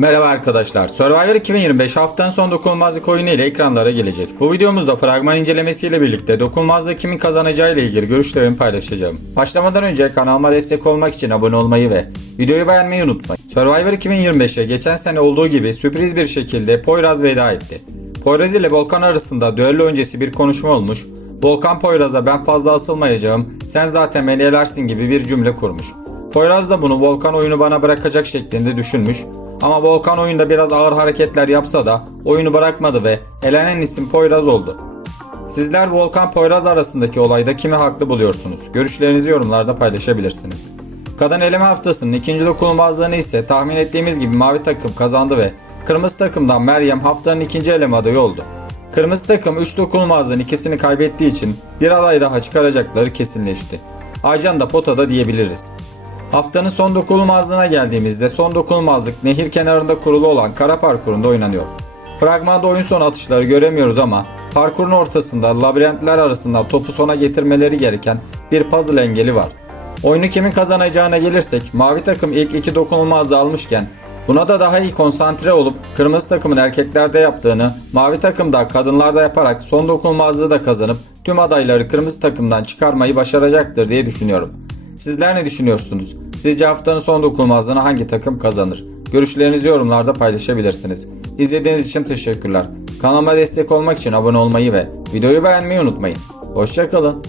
Merhaba arkadaşlar. Survivor 2025 haftanın son dokunulmazlık oyunu ile ekranlara gelecek. Bu videomuzda fragman incelemesiyle birlikte dokunulmazlığı kimin kazanacağı ile ilgili görüşlerimi paylaşacağım. Başlamadan önce kanalıma destek olmak için abone olmayı ve videoyu beğenmeyi unutmayın. Survivor 2025'e geçen sene olduğu gibi sürpriz bir şekilde Poyraz veda etti. Poyraz ile Volkan arasında düello öncesi bir konuşma olmuş. Volkan Poyraz'a ben fazla asılmayacağım, sen zaten beni elersin gibi bir cümle kurmuş. Poyraz da bunu Volkan oyunu bana bırakacak şeklinde düşünmüş. Ama Volkan oyunda biraz ağır hareketler yapsa da oyunu bırakmadı ve elenen isim Poyraz oldu. Sizler Volkan Poyraz arasındaki olayda kimi haklı buluyorsunuz? Görüşlerinizi yorumlarda paylaşabilirsiniz. Kadın eleme haftasının ikinci dokunulmazlığını ise tahmin ettiğimiz gibi mavi takım kazandı ve kırmızı takımdan Meryem haftanın ikinci eleme adayı oldu. Kırmızı takım 3 dokunulmazlığın ikisini kaybettiği için bir aday daha çıkaracakları kesinleşti. Aycan da potada diyebiliriz. Haftanın son dokunulmazlığına geldiğimizde son dokunulmazlık nehir kenarında kurulu olan kara parkurunda oynanıyor. Fragmanda oyun sonu atışları göremiyoruz ama parkurun ortasında labirentler arasında topu sona getirmeleri gereken bir puzzle engeli var. Oyunu kimin kazanacağına gelirsek mavi takım ilk iki dokunulmazlığı almışken buna da daha iyi konsantre olup kırmızı takımın erkeklerde yaptığını mavi takım da kadınlarda yaparak son dokunulmazlığı da kazanıp tüm adayları kırmızı takımdan çıkarmayı başaracaktır diye düşünüyorum. Sizler ne düşünüyorsunuz? Sizce haftanın son dokunulmazlığını hangi takım kazanır? Görüşlerinizi yorumlarda paylaşabilirsiniz. İzlediğiniz için teşekkürler. Kanalıma destek olmak için abone olmayı ve videoyu beğenmeyi unutmayın. Hoşçakalın.